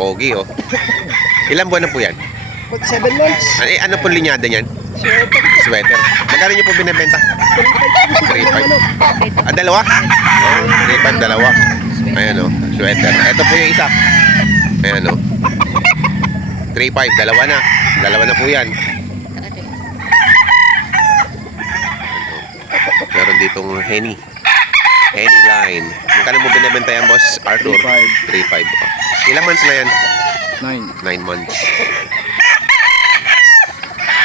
Pogi, oh. Ilang buwan na po yan? 7 months. Ay, ano po linyada niyan? Sweater. Sweater. Magkano niyo po binibenta? 3.5. Ah, dalawa? Oh, 3.5, dalawa. Ayan, oh. Sweater. Ito po yung isa. Ayan, oh. 3.5, dalawa na. Dalawa na po yan. Meron ditong Henny. Henny line. Magkano mo binibenta yan, boss Arthur? 3.5. Oh. Ilang months na yan? 9 months.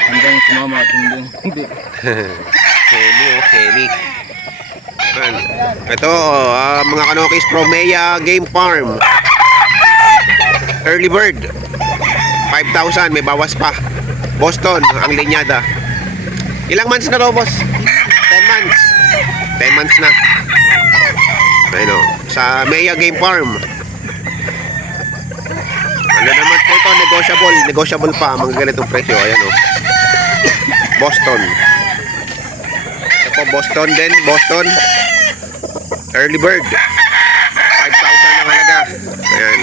Hanggang sumama at hindi. Henny, oh, Henny. Ito, mga kanokis from Maya Game Farm. Early bird. 5,000, may bawas pa. Boston, ang linyada. Ilang months na to, boss? 10 months. 10 months na. Ayun, sa Maya Game Farm. Ano naman po ito, negotiable. Negotiable pa, mga ganitong presyo. Ayan, oh. Boston. Ito po, Boston din. Boston. Early bird. 5,000 ang halaga. Ayan.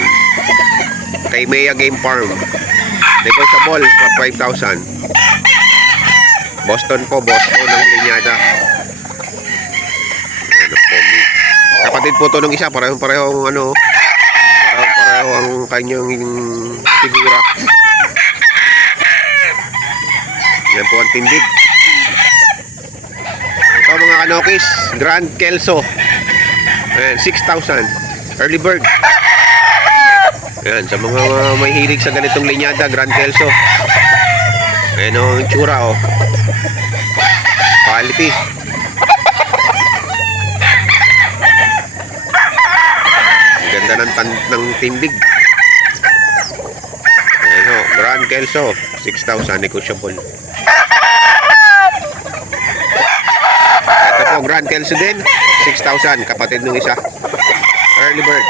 Kay Maya Game Farm. Negotiable for 5,000. Boston po, Boston ang linyada. Ayan, pogi. Kapatid po to ng isa, parehong ano, pareho ang kanyang figura. Yan po ang tindig. Ito mga kanokis, Grand Kelso. Ayan, 6,000. Early bird. Ayan, sa mga may hilig sa ganitong linyada, Grand Kelso. Ayan o, ang tsura o. Quality. Ganda ng tindig. Ayan o, Grand Kelso, 6,000, negotiable. Ito po, Grand Kelso din, 6,000, kapatid ng isa. Early bird.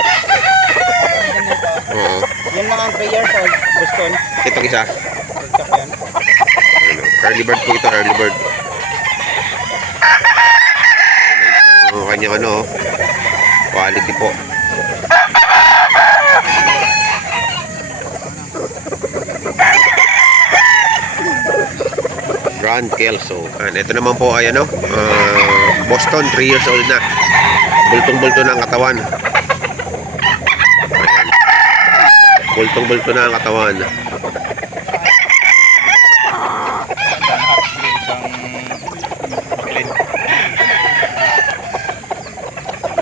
Oo. Yan lang ang 3 years old, Boston. Itong isa. Yan. Ano, early bird po ito, early bird. Ang kanyang ano, quality po. Grand Kelso. And ito naman po ay ano, Boston, 3 years old na. Bultong-bulto na ang katawan. Ayan. Bultong-bulto na ang katawan.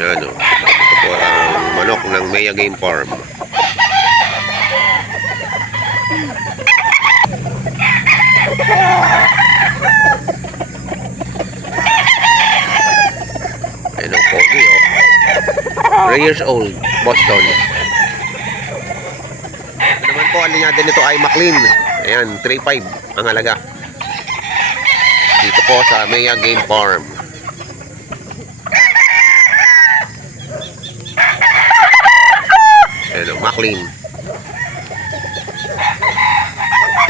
Ayan, oh. Ito po ang manok ng Maya Game Farm. Ayan ang pogi, oh. 3 years old, Boston. Ito naman po, ang linyada nito ay McLean. Ayan, 3.5 ang halaga. Dito po sa Maya Game Farm. Ayan, oh, McLean.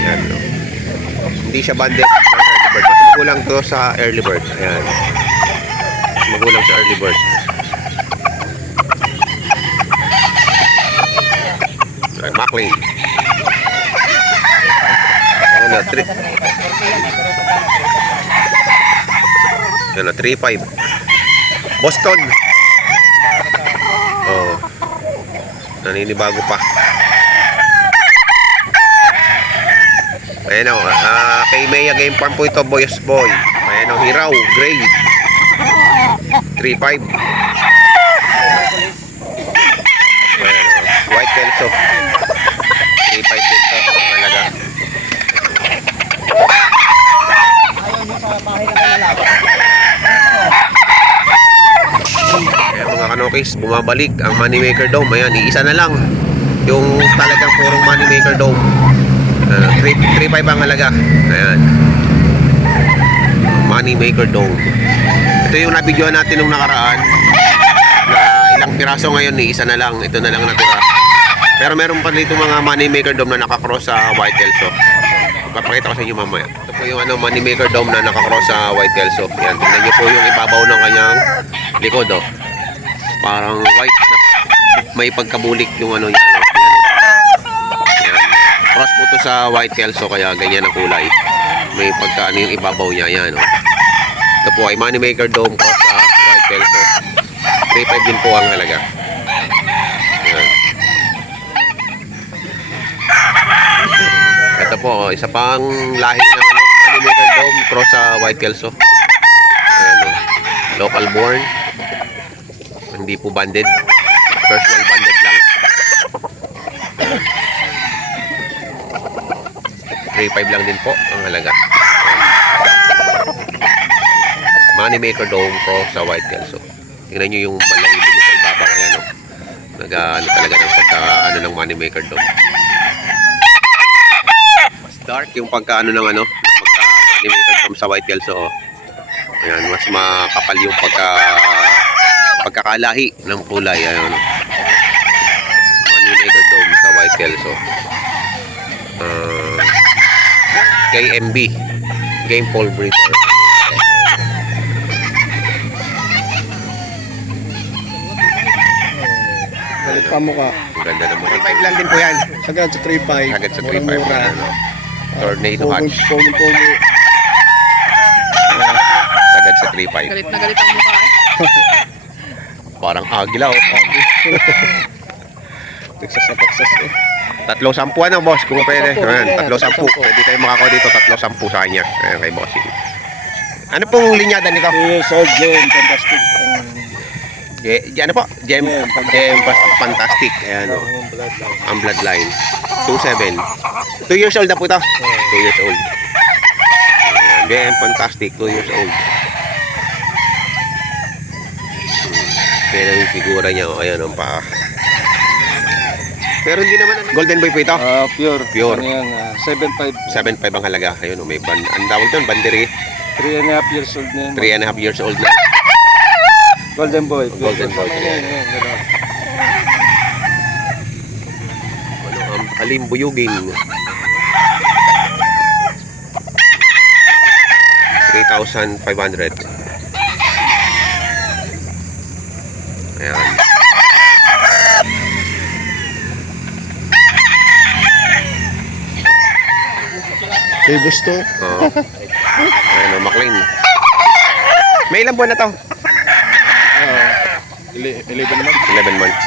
Ayan, oh. Hindi siya bandit ng early bird. Mas magulang to sa early bird. Ayan. Mas magulang sa early bird. Ayan, McLean. Ayan, 3.5. Boston. Oh. Naninibago pa. Ayan o, kay Maya Game Farm po ito, Boyos Boy. Ayan o, Hiraw, Gray. 3.5. Ayan o, White Kelso. 3.5 dito, malaga. Ayan mga kanokis, bumabalik ang Moneymaker Dome. Ayan, iisa na lang yung talagang purong Moneymaker Dome. 3.5 ang halaga. Ayan, Moneymaker Dome. Ito yung nabidyoan natin nung nakaraan na ilang piraso ngayon, isa na lang. Ito na lang natira. Pero meron pa dito mga Moneymaker Dome na nakakross sa White Kelso. Papakita ko sa inyo mamaya. Ito po yung Moneymaker Dome na nakakross sa White Kelso. Yan, tingnan nyo po yung ibabaw ng kanyang likod, oh. Parang white na may pagkabulik yung ano yan, oh. Yan, oh. Cross po to sa white kelso kaya ganyan ang kulay. May pagka ano yung ibabaw niya, yan oh. Ito po ay Moneymaker Dome cross sa white kelso. 3.5 din po ang halaga. Yan. Ito po, oh, isa pang lahi ng ano, Moneymaker Dome cross sa white kelso. Ayan oh. Local born. Hindi po banded. Personal banded lang. 3.5 lang din po ang halaga. Moneymaker Dome Pro sa white kelso. Tingnan nyo yung balangibig niya sa ibabaw. Ayan o. Nag-ano talaga ng pagka-ano ng Moneymaker Dome. Mas dark yung pagka-ano ng ano, pagka-Moneymaker Dome sa white kelso. Oh. Ayan, mas makapal yung pagkakalahi ng kulay. Ayan o. Moneymaker Dome sa white kelso. KMB Game Pole Breeder. Galit pa mo ka. Ang ganda naman. 3.5 lang din po yan. Sagad sa 3.5. Agad sa 3.5. Ano? Tornado hatch. Pogo. Agad sa 3.5. Galit na galit ang mukha eh. Parang agila oh. Texas na Texas eh. 3.10 ano boss kung pwede. Ayan, 3.10. 3.10. Pwede kayo makakuha dito 3.10 sa kanya. Ayan kay bossing. Ano pong linyada nito? Yes, all game. Fantastic. Ano po? Gem Fantastic. Ayan oh. Ang bloodline. 2.7. 2 years old na po ito. 2 years old. Ayan, Gem Fantastic. 2 years old. Ayan yung figura niya. Oh. Ayan ang paa. Pero hindi naman golden boy po ito. Pure. Pure. Ano yan? 7.5. 7.5 ang halaga. Ayun, oh, may ang tawag doon, bandiri. 3.5 years old na yan. 3.5 years old na. Golden boy. Golden boy. Yan. Ano, ang kalimbuyuging. 3,500. Ayan. Hey, gusto. Oo. Ayan, oh, McLean. May ilang buwan na to? 11 naman. 11 months.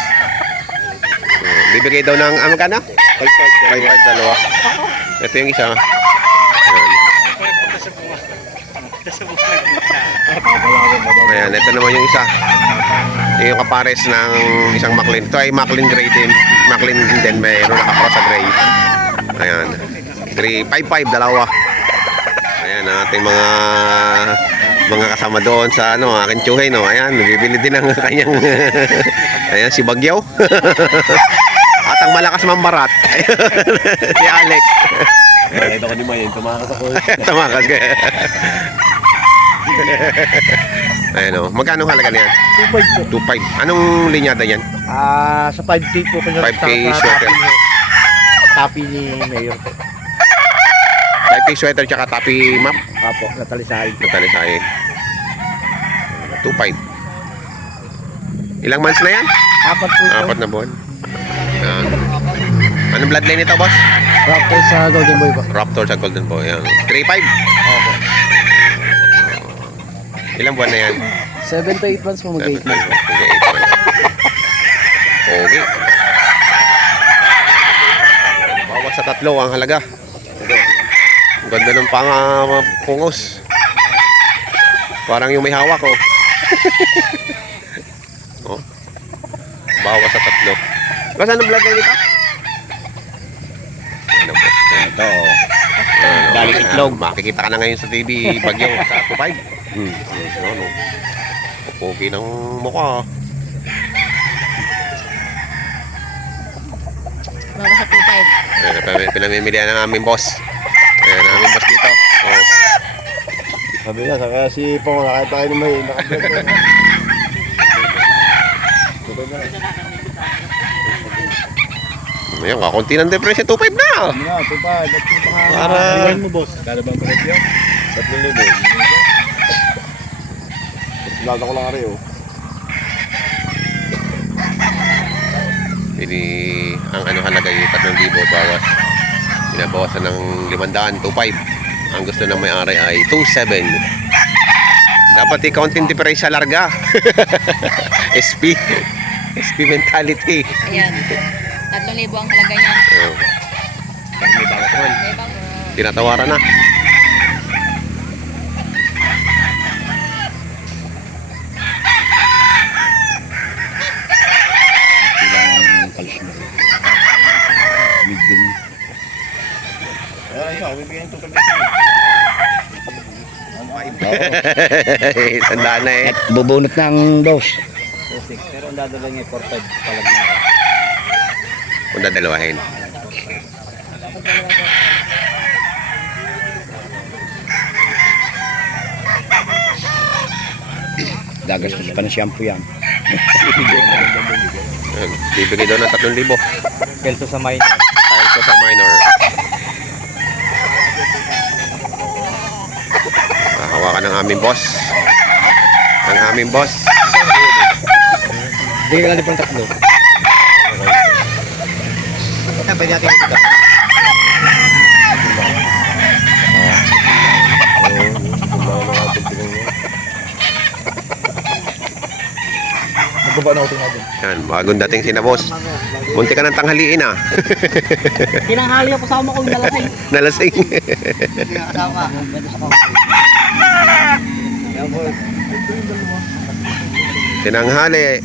Bibigay daw ng, magkano? 5.5 dalawa. Ito yung isa. Ayan. Ayan, ito naman yung isa. Yung kapares ng isang McLean. Ito ay McLean Gray din. McLean din, mayroon nakapro sa gray. Ayan. 3.55 dalawa. Ayan ang ating mga kasama doon sa ano, aking tsuhay no. Ayan, bibili din ng kanyang ayan si Bagyaw. At ang malakas mambarat. Si Alex. Ito ka ni Mayen, tumakas ako. Tumakas ka. Ayan o. Magkano halaga niyan? 2.5 po. 2.5. Anong linyada yan? Sa 5K po. 5K sweater. Tapi ni Mayor po. 5K sweater tsaka tapi map. Apo, natalisahin. Natalisahin. 2.5. Ilang months na yan? 4 po ito. 4 na buwan. Ayan. Anong bloodline ito, boss? Raptor sa Golden Boy po. Raptor sa Golden Boy. Ayan. 3.5. Opo. Ilang buwan na yan? 7 to 8 months po 7 mag-8 months. months. Okay. Bawas sa 3 ang halaga. Ito. Ang ganda ng pungos. Parang yung may hawak oh. Oh. Bawas sa 3. Basta anong bloodline nito? Ano po? Ito. Galing itlog. Makikita ka na ngayon sa TV Bagyo sa 2.5. Ano? Pogi ng mukha. Bago sa 2.5. Pinamimilihan ng aming boss. Ayan, ang aming boss dito. Oh. Sabi na, saka si Pong nakita kayo ni May. Nakablog na. Ayan, kakunti ng depresya. 2.5 na. Ano na, ito pa. Para... Iwan mo, boss. Kala bang correct yun? 3,000. Lalo ko lang rin, oh. Pili ang ano halaga yung 3,000 bawas. Pinabawasan ng 500, 2.5. Ang gusto ng may-ari ay 2.7. Dapat i-counting difference sa larga. SP. SP mentality. Ayan. 3,000 ang halaga niyan. May bawas naman. May bang Tinatawaran na. Ilang kalis na. Medium. Ay, isa, bibigyan ito kami. Tandaan na eh. At bubunot ng dos. Pero ang dadala niya 4-5 palag na. Kung dadalawahin. Gagastos pa ng shampoo yan. Ayan, bibigay daw ng 3,000. Kelso sa mine. Dahil ko sa minor. Hawakan ng aming boss. Ang aming boss. Bigyan ka lang pang 3. Pwede natin ito. Magbaba na ako natin. Yan, bagong dating sina boss. Munti ka ng tanghaliin ah. tinanghali ako kasama ko nalasing. Nalasing. Kasama. Tinanghali.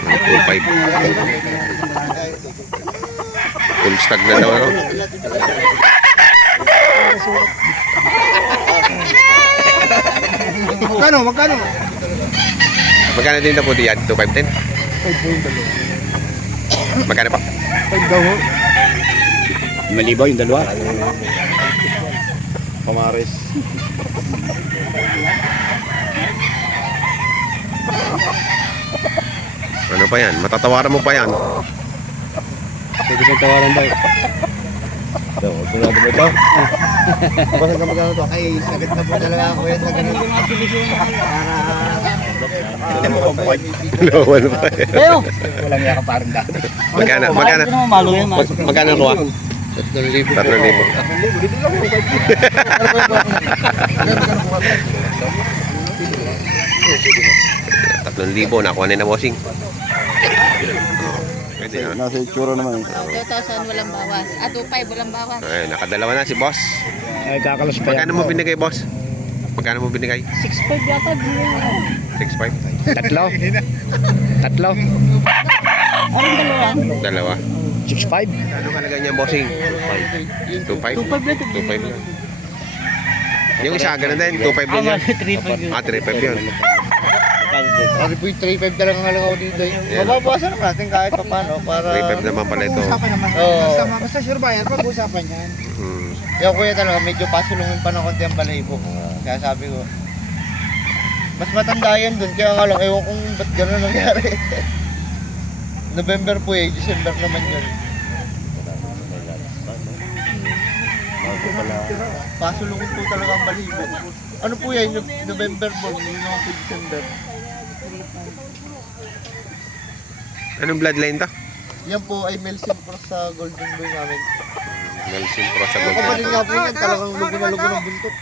Ang 2.5. Full stag na daw, no? Magkano? Magkano din na po diyan? 2.5 din? 5 Magkano pa? 5 daw ho. 5,000 yung dalawa. Pamares. Ano pa yan? Matatawaran mo pa yan. Pwede kang tawaran daw. So, sunod mo ito. Basta ka magkano to? Ay, sagat na po talaga ako yan sa ganun. Lawan pa yan. Ayo. Walang yaka parang dati. Magkano? Magkano? Malo yan. Magkano kuha? 3,000. 3,000. Dito lang po. 3,000 nakuha na bossing. Pwede na. Nasa itsura naman. 2,000 walang bawas. 2,500 walang bawas. Ay, nakadalawa na si boss. Ay, kakalas pa yan. Magkano mo binigay, boss? Magkano mo binigay? 6,500 yata. 6.5? 3. 3. Anong dalawa? Dalawa. 6,500. Ano kalaga niya, bossing? 2.5? 2.5 lang. Yung isa, ganun din. 2.5 din yan. 3,500. 3.5 yun. Ano po yung 3,500 talaga ang halaga ko dito. Mababawasan naman natin kahit pa paano para... 3.5 naman pala ito. Oo. Basta sure ba yan? Pag-usapan yan. Hmm. Yung kuya talaga medyo pasulungin pa ng konti ang balahibo. Kaya sabi ko, mas matanda yan dun. Kaya nga lang, ewan kung ba't gano'n nangyari. November po eh, December naman yun. Pasulungin po talaga ang balahibo. Ano po yan, yung November po, yun ako po December. Anong bloodline to? Yan po ay Melsim Cross sa Golden Boy namin. Nelson Pro sa Ang Golden. kapatid nga po yan, talagang lugo na lugo ng buntot.